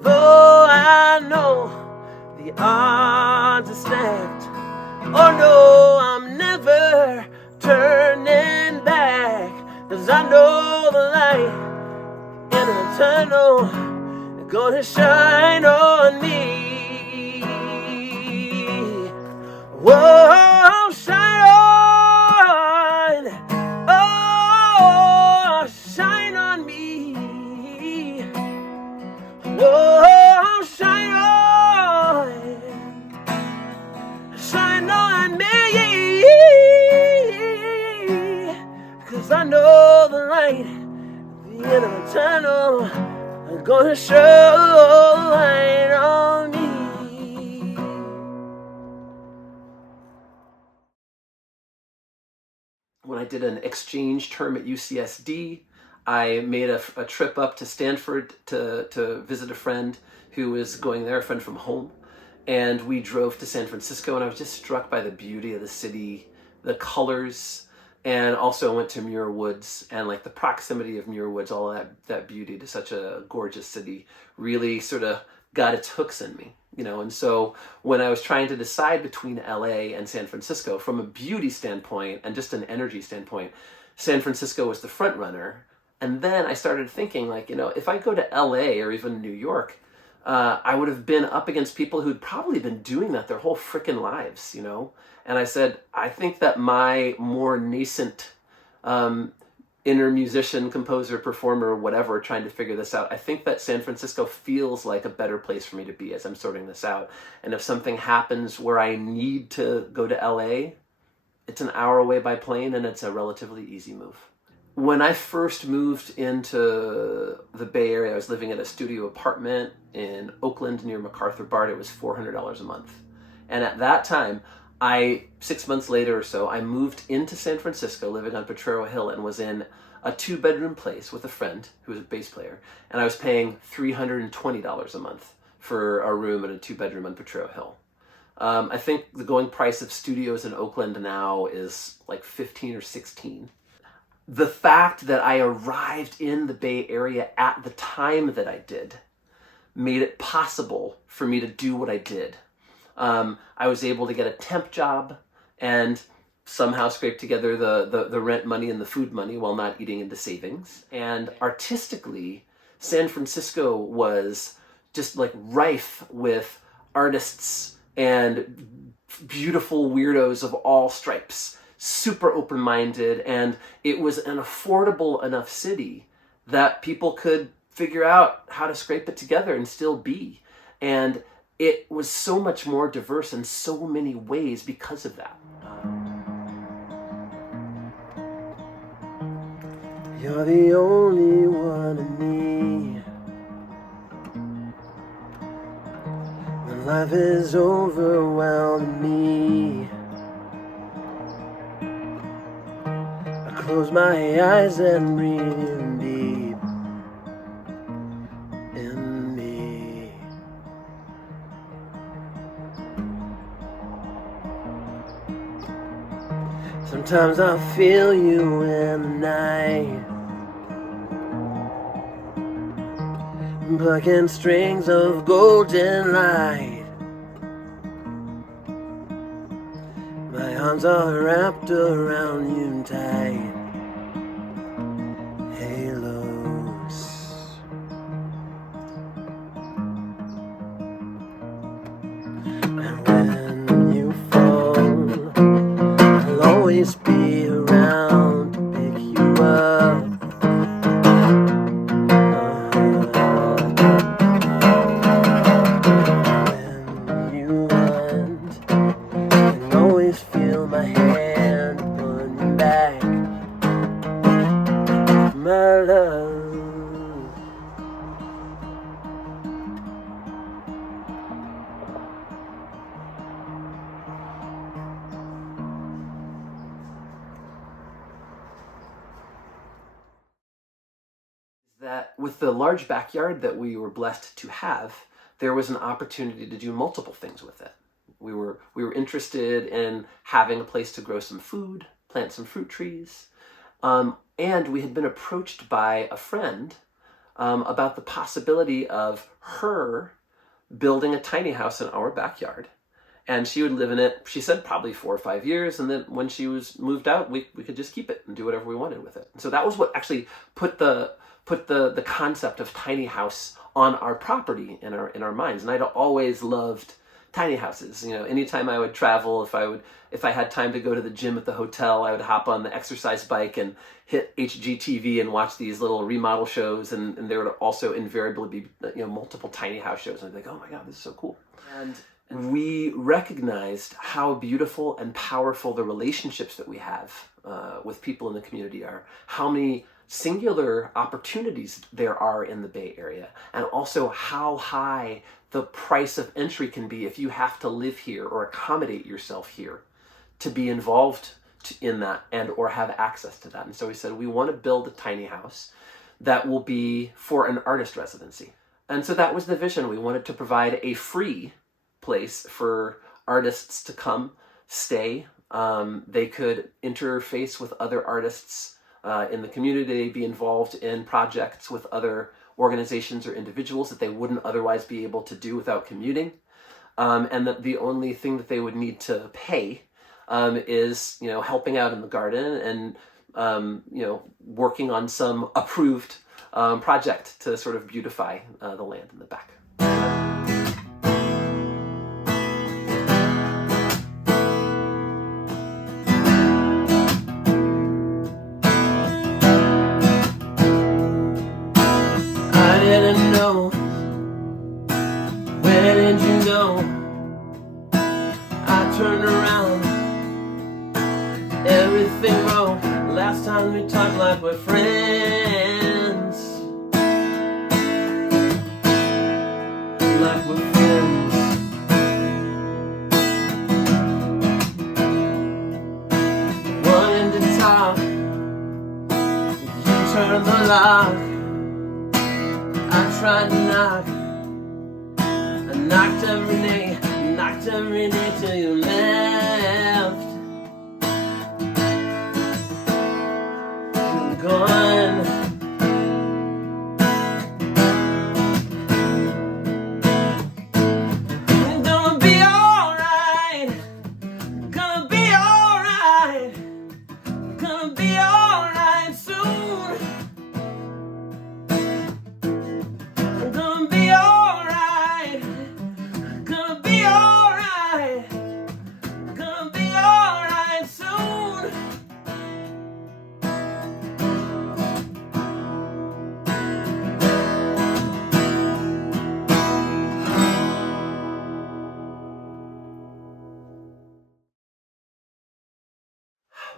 Though I know the odds are stacked, oh no, I'm never turning back. 'Cause I know the light in the tunnel is gonna shine on me. Whoa, shine on, oh, shine on me. Whoa, shine on me. 'Cause I know the light at the end of the tunnel is gonna show light on me. When I did an exchange term at UCSD, I made a trip up to Stanford to visit a friend who was going there, a friend from home. And we drove to San Francisco, and I was just struck by the beauty of the city, the colors, and also went to Muir Woods, and like the proximity of Muir Woods, all that beauty to such a gorgeous city really sort of got its hooks in me, you know. And so when I was trying to decide between LA and San Francisco from a beauty standpoint and just an energy standpoint, San Francisco was the front runner. And then I started thinking, like, you know, if I go to LA or even New York, I would have been up against people who'd probably been doing that their whole freaking lives, you know? And I said, I think that my more nascent inner musician, composer, performer, whatever, trying to figure this out, I think that San Francisco feels like a better place for me to be as I'm sorting this out. And if something happens where I need to go to LA, it's an hour away by plane, and it's a relatively easy move. When I first moved into the Bay Area, I was living in a studio apartment in Oakland near MacArthur BART. It was $400 a month. And at that time, 6 months later or so, I moved into San Francisco, living on Potrero Hill, and was in a 2-bedroom place with a friend who was a bass player. And I was paying $320 a month for a room in a 2-bedroom on Potrero Hill. I think the going price of studios in Oakland now is like 15 or 16. The fact that I arrived in the Bay Area at the time that I did made it possible for me to do what I did. I was able to get a temp job and somehow scrape together the rent money and the food money while not eating into savings. And artistically, San Francisco was just like rife with artists and beautiful weirdos of all stripes. Super open-minded, and it was an affordable enough city that people could figure out how to scrape it together and still be. And it was so much more diverse in so many ways because of that. You're the only one in me. When life is overwhelming me, close my eyes and breathe in deep in me. Sometimes I feel you in the night, plucking strings of golden light. My arms are wrapped around you tight. Always be around to pick you up. When you want, I can always feel my hand upon your back, my love. That with the large backyard that we were blessed to have, there was an opportunity to do multiple things with it. We were interested in having a place to grow some food, plant some fruit trees, and we had been approached by a friend about the possibility of her building a tiny house in our backyard. And she would live in it, she said, probably 4 or 5 years. And then when she was moved out, we could just keep it and do whatever we wanted with it. And so that was what actually put the concept of tiny house on our property in our minds. And I'd always loved tiny houses. You know, anytime I would travel, if I had time to go to the gym at the hotel, I would hop on the exercise bike and hit HGTV and watch these little remodel shows. And there would also invariably be, you know, multiple tiny house shows. And I'd be like, oh my God, this is so cool. And we recognized how beautiful and powerful the relationships that we have with people in the community are, how many singular opportunities there are in the Bay Area, and also how high the price of entry can be if you have to live here or accommodate yourself here to be involved in that and or have access to that. And so we said, we want to build a tiny house that will be for an artist residency. And so that was the vision. We wanted to provide a free place for artists to come, stay. They could interface with other artists in the community, be involved in projects with other organizations or individuals that they wouldn't otherwise be able to do without commuting. And that the only thing that they would need to pay is, you know, helping out in the garden and, you know, working on some approved project to sort of beautify the land in the back. Turned around, everything wrong. Last time we talked like we're friends, like we're friends. Wanting to talk, you turned the lock. I tried to knock, I knocked every day till you left. You're gone. Gonna be alright. Gonna be alright. Gonna be alright soon. Gonna be alright. Gonna be alright. Gonna be alright soon.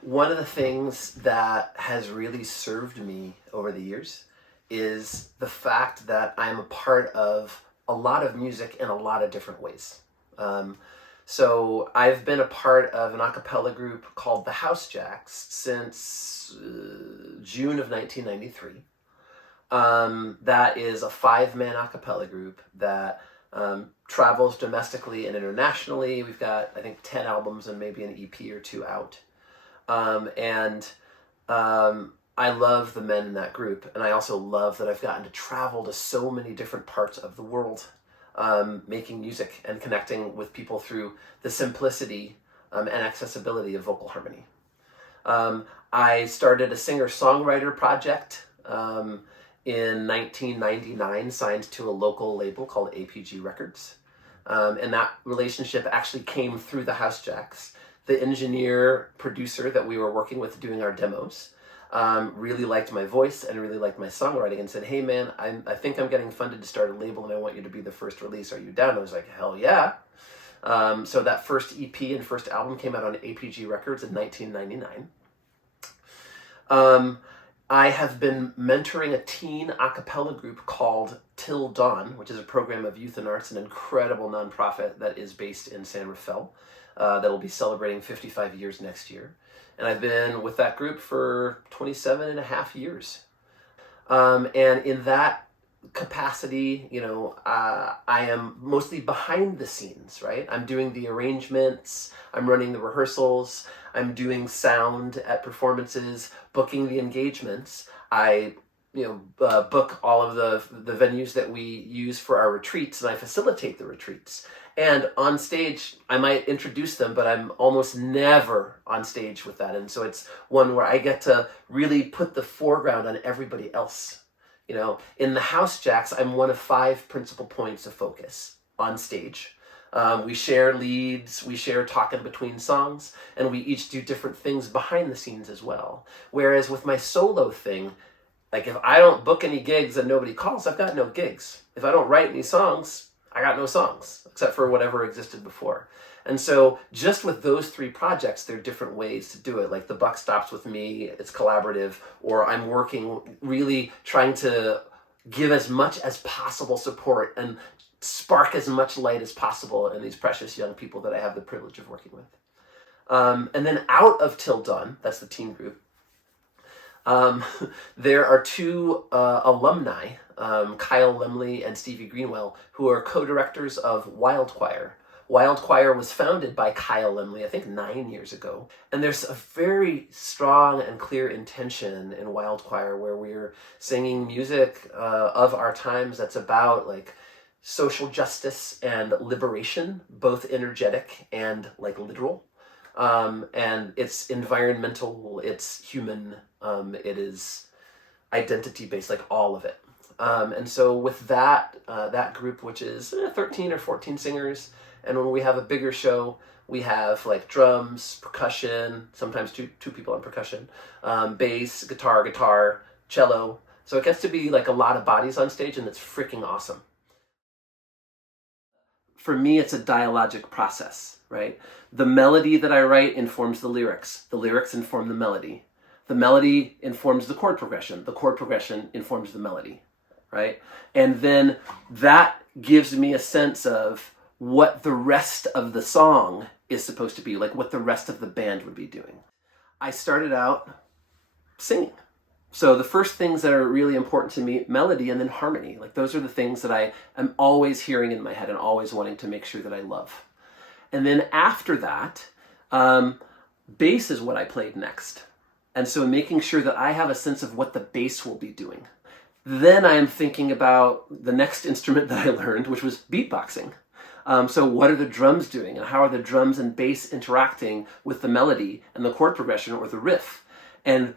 One of the things that has really served me over the years is the fact that I'm a part of a lot of music in a lot of different ways. So I've been a part of an a cappella group called the House Jacks since June of 1993. That is a 5-man a cappella group that travels domestically and internationally. We've got, I think, 10 albums and maybe an EP or 2 out. I love the men in that group, and I also love that I've gotten to travel to so many different parts of the world, making music and connecting with people through the simplicity and accessibility of vocal harmony. I started a singer-songwriter project in 1999, signed to a local label called APG Records. And that relationship actually came through the House Jacks. The engineer producer that we were working with doing our demos really liked my voice and really liked my songwriting and said, hey man, I think I'm getting funded to start a label and I want you to be the first release. Are you down? I was like, hell yeah. So that first EP and first album came out on APG Records in 1999. I have been mentoring a teen a cappella group called Till Dawn, which is a program of youth and arts, an incredible nonprofit that is based in San Rafael. That will be celebrating 55 years next year. And I've been with that group for 27 and a half years. And in that capacity, you know, I am mostly behind the scenes, right? I'm doing the arrangements, I'm running the rehearsals, I'm doing sound at performances, booking the engagements. I book all of the venues that we use for our retreats, and I facilitate the retreats. And on stage, I might introduce them, but I'm almost never on stage with that. And so it's one where I get to really put the foreground on everybody else. In the house jacks, I'm one of 5 principal points of focus on stage. We share leads, we share talking between songs, and we each do different things behind the scenes as well. Whereas with my solo thing, like if I don't book any gigs and nobody calls, I've got no gigs. If I don't write any songs, I got no songs, except for whatever existed before. And so just with those 3 projects, there are different ways to do it. Like the buck stops with me, it's collaborative, or I'm working, really trying to give as much as possible support and spark as much light as possible in these precious young people that I have the privilege of working with. And then out of Till Dawn, that's the teen group, there are 2 alumni, Kyle Lemley and Stevie Greenwell, who are co-directors of Wild Choir. Wild Choir was founded by Kyle Lemley, I think 9 years ago. And there's a very strong and clear intention in Wild Choir where we're singing music of our times that's about like social justice and liberation, like energetic and like literal. And it's environmental, it's human, it is identity-based, like all of it. And so with that group, which is 13 or 14 singers, and when we have a bigger show, we have like drums, percussion, sometimes two people on percussion, bass, guitar, cello. So it gets to be like a lot of bodies on stage, and it's freaking awesome. For me, it's a dialogic process, right? The melody that I write informs the lyrics inform the melody informs the chord progression informs the melody, right? And then that gives me a sense of what the rest of the song is supposed to be, like what the rest of the band would be doing. I started out singing. So the first things that are really important to me, melody and then harmony. Like those are the things that I am always hearing in my head and always wanting to make sure that I love. And then after that, bass is what I played next. And so making sure that I have a sense of what the bass will be doing. Then I am thinking about the next instrument that I learned, which was beatboxing. So what are the drums doing, and how are the drums and bass interacting with the melody and the chord progression or the riff? And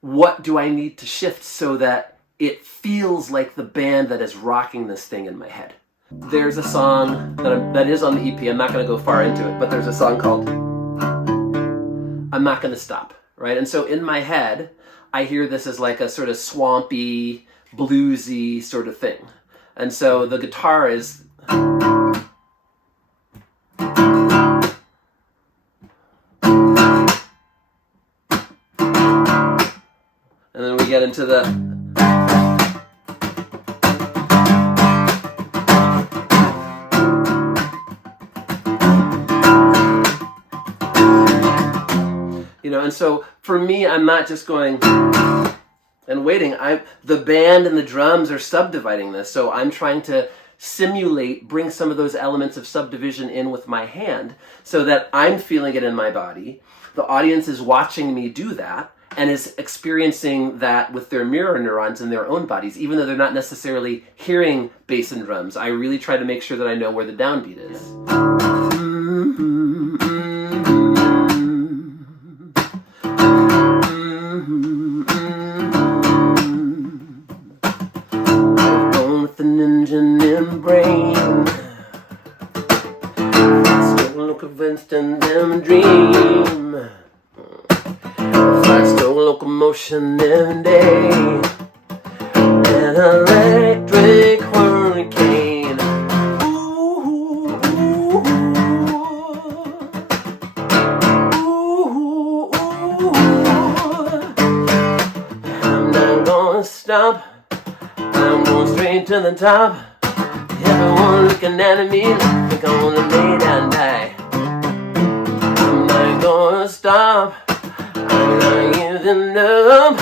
what do I need to shift so that it feels like the band that is rocking this thing in my head? There's a song that is on the EP. I'm not going to go far into it, but there's a song called I'm Not Gonna Stop, right? And so in my head, I hear this as like a sort of swampy, bluesy sort of thing. And so the guitar is... And then we get into the... and so for me, I'm not just going and waiting. The band and the drums are subdividing this. So I'm trying to bring some of those elements of subdivision in with my hand so that I'm feeling it in my body. The audience is watching me do that and is experiencing that with their mirror neurons in their own bodies, even though they're not necessarily hearing bass and drums. I really try to make sure that I know where the downbeat is. Born with an engine and brain, still convinced in them dream. Locomotion every day, an electric hurricane. Ooh, ooh, ooh, ooh, ooh. I'm not gonna stop, I'm going straight to the top. Everyone looking at me, they're gonna lay down and die. I'm not gonna stop, I'm not giving up.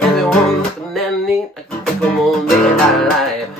Everyone looking at me like they're gonna make it out alive.